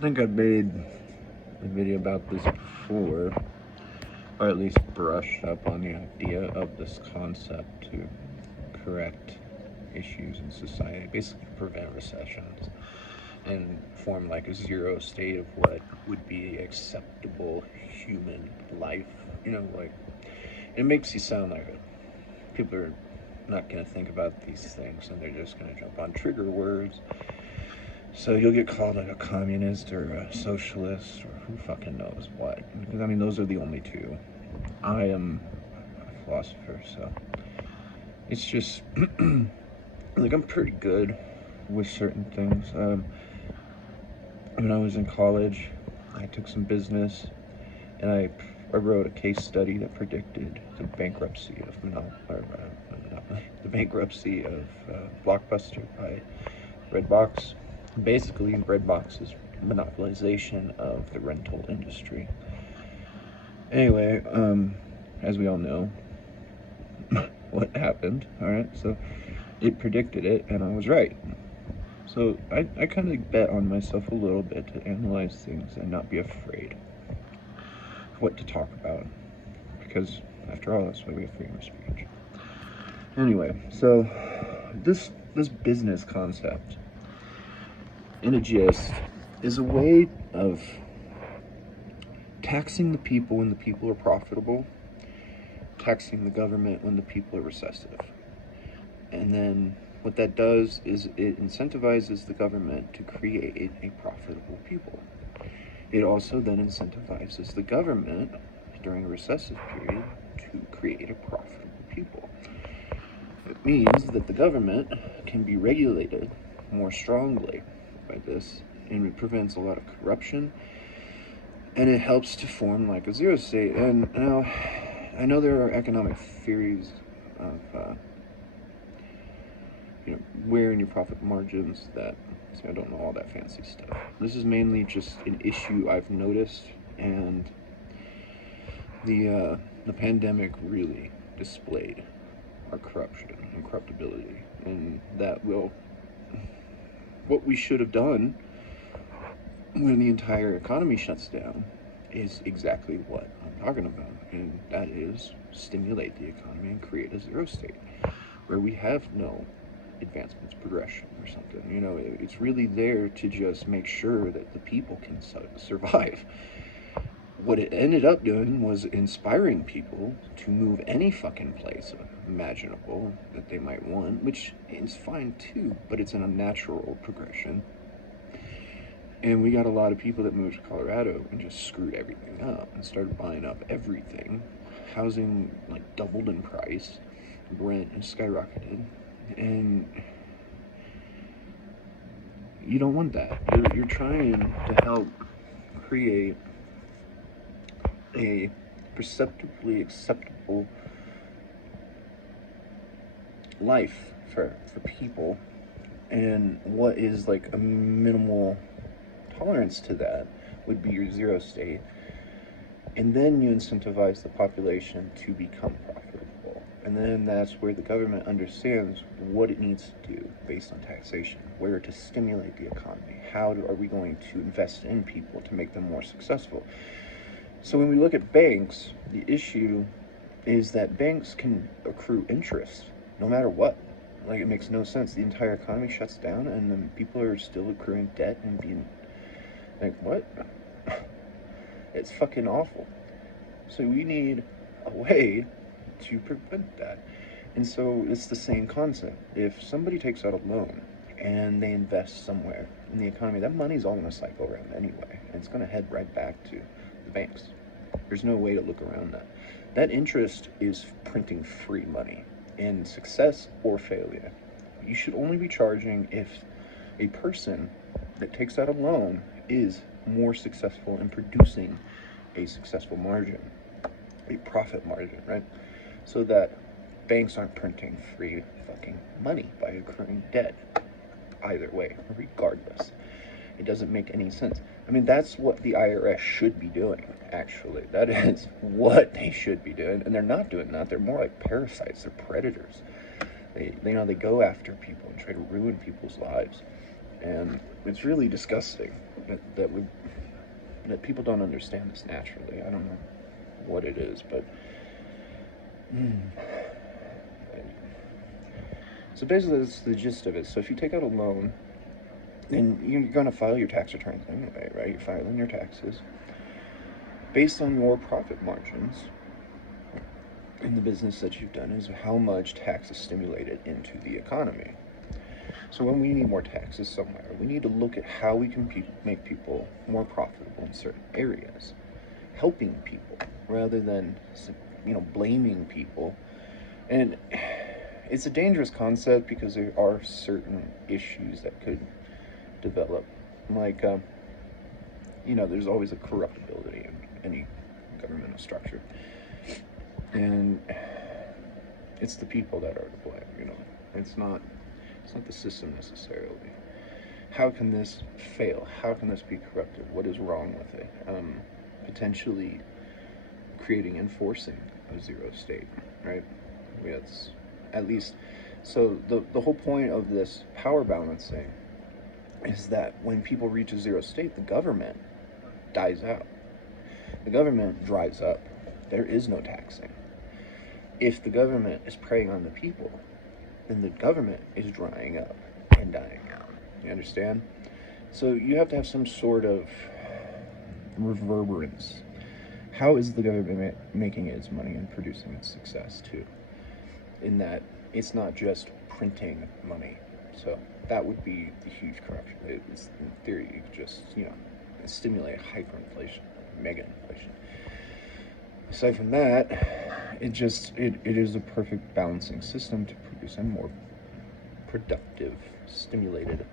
think I've made a video about this before, or at least brushed up on the idea of this concept to correct issues in society, basically prevent recessions and form like a zero state of what would be acceptable human life. Like, it makes you sound like people are not going to think about these things and they're just going to jump on trigger words. So you'll get called like a communist or a socialist or who fucking knows what. Because, I mean, those are the only two. I am a philosopher, so it's just, like, I'm pretty good with certain things. When I was in college, I took some business, and I wrote a case study that predicted the bankruptcy of the bankruptcy of Blockbuster by Redbox. Basically, Redbox's monopolization of the rental industry. Anyway, as we all know, what happened, alright? So, it predicted it, and I was right. So, I kind of bet on myself a little bit to analyze things and not be afraid of what to talk about. Because, after all, that's why we have freedom of speech. Anyway, so, this business concept, in a gist, is a way of taxing the people when the people are profitable, taxing the government when the people are recessive. And then what that does is it incentivizes the government to create a profitable people. It also then incentivizes the government during a recessive period to create a profitable people. It means that the government can be regulated more strongly by this, and it prevents a lot of corruption, and it helps to form like a zero state. And now, I know there are economic theories of where in your profit margins that, so I don't know all that fancy stuff. This is mainly just an issue I've noticed, and the pandemic really displayed our corruption and corruptibility, and that will, what we should have done when the entire economy shuts down is exactly what I'm talking about, and that is stimulate the economy and create a zero state where we have no advancements, progression, or something. It's really there to just make sure that the people can survive. What it ended up doing was inspiring people to move any fucking place imaginable that they might want, which is fine too, but it's an unnatural progression. And we got a lot of people that moved to Colorado and just screwed everything up and started buying up everything. Housing like doubled in price, rent has skyrocketed, and you don't want that. You're trying to help create a perceptibly acceptable life for people, and what is like a minimal tolerance to that would be your zero state, and then you incentivize the population to become profitable, and then that's where the government understands what it needs to do based on taxation, where to stimulate the economy, are we going to invest in people to make them more successful. So when we look at banks, the issue is that banks can accrue interest no matter what. Like, it makes no sense. The entire economy shuts down and then people are still accruing debt and being like, what? It's fucking awful. So we need a way to prevent that. And so it's the same concept. If somebody takes out a loan and they invest somewhere in the economy, that money's all going to cycle around anyway. And it's going to head right back to the banks. There's no way to look around that. That interest is printing free money in success or failure. You should only be charging if a person that takes out a loan is more successful in producing a successful margin, a profit margin, right? So that banks aren't printing free fucking money by accruing debt. Either way, regardless. It doesn't make any sense. I mean, that's what the IRS should be doing, actually. That is what they should be doing, and they're not doing that. They're more like parasites. They're predators. They go after people and try to ruin people's lives, and it's really disgusting. that people don't understand this naturally. I don't know what it is, but so basically that's the gist of it. So if you take out a loan, then you're going to file your tax returns anyway, right? You're filing your taxes based on your profit margins in the business that you've done, is how much tax is stimulated into the economy. So when we need more taxes somewhere, we need to look at how we can make people more profitable in certain areas, helping people rather than, blaming people. And it's a dangerous concept because there are certain issues that could develop, like there's always a corruptibility in any governmental structure, and it's the people that are to blame. It's not the system necessarily. How can this fail? How can this be corrupted? What is wrong with it? Potentially enforcing a zero state, right? It's at least, so the whole point of this power balancing is that when people reach a zero state, the government dies out. The government dries up. There is no taxing. If the government is preying on the people, then the government is drying up and dying out. You understand? So you have to have some sort of reverberance. How is the government making its money and producing its success too? In that it's not just printing money. So that would be the huge corruption. It's, in theory, you could just, stimulate hyperinflation, mega inflation. Aside from that, it is a perfect balancing system to produce a more productive, stimulated,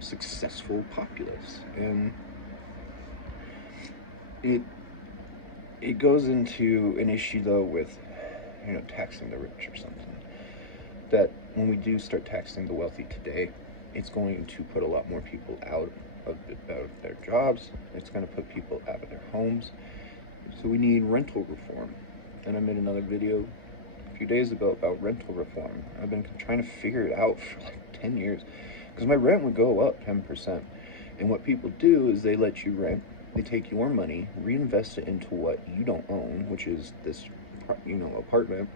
successful populace. And it goes into an issue though with, taxing the rich or something. That when we do start taxing the wealthy today, it's going to put a lot more people out of their jobs. It's going to put people out of their homes. So we need rental reform. And I made another video a few days ago about rental reform. I've been trying to figure it out for like 10 years because my rent would go up 10%. And what people do is they let you rent. They take your money, reinvest it into what you don't own, which is this, apartment.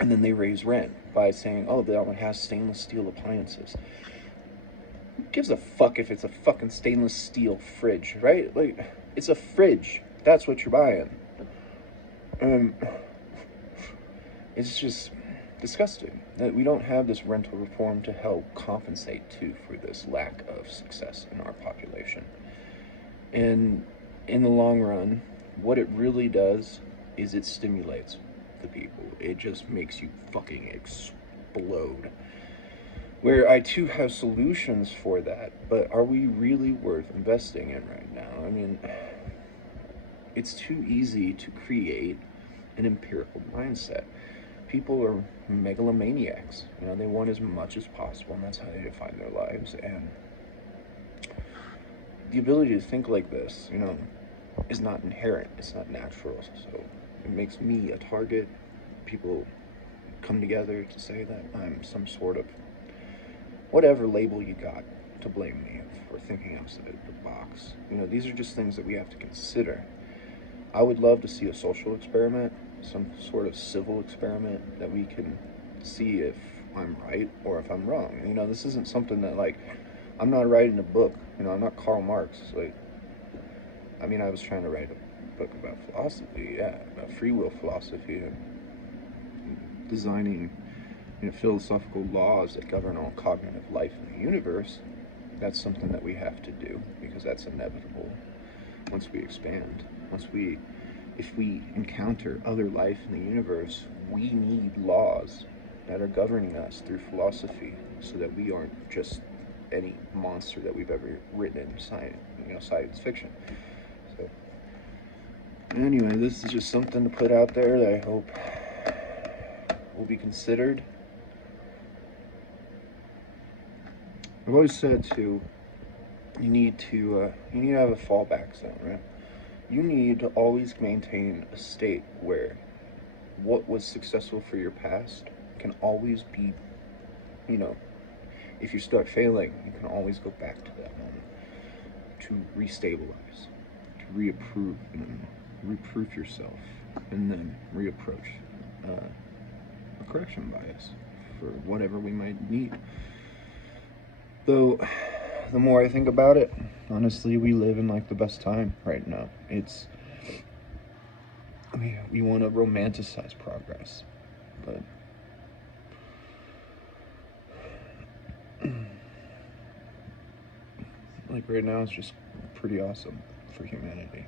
And then they raise rent by saying, oh, that one has stainless steel appliances. Who gives a fuck if it's a fucking stainless steel fridge, right? Like, it's a fridge. That's what you're buying. It's just disgusting that we don't have this rental reform to help compensate too for this lack of success in our population. And in the long run, what it really does is it stimulates the people. It just makes you fucking explode. Where I too have solutions for that, but are we really worth investing in right now? I mean, it's too easy to create an empirical mindset. People are megalomaniacs. They want as much as possible, and that's how they define their lives. And the ability to think like this, is not inherent. It's not natural. So it makes me a target. People come together to say that I'm some sort of whatever label you got to blame me for thinking outside the box. These are just things that we have to consider. I would love to see a social experiment, some sort of civil experiment that we can see if I'm right or if I'm wrong. This isn't something that, like, I'm not writing a book. I'm not Karl Marx. I was trying to write a book about philosophy, about free will philosophy and designing, philosophical laws that govern all cognitive life in the universe. That's something that we have to do because that's inevitable once we expand. If we encounter other life in the universe, we need laws that are governing us through philosophy so that we aren't just any monster that we've ever written in science fiction. So anyway, this is just something to put out there that I hope will be considered. I've always said too, you need to have a fallback zone, right? You need to always maintain a state where what was successful for your past can always be, if you start failing, you can always go back to that moment to restabilize, to reapprove, and then reproof yourself, and then reapproach a correction bias for whatever we might need. Though, the more I think about it, honestly, we live in like the best time right now. We want to romanticize progress, but like right now, it's just pretty awesome for humanity.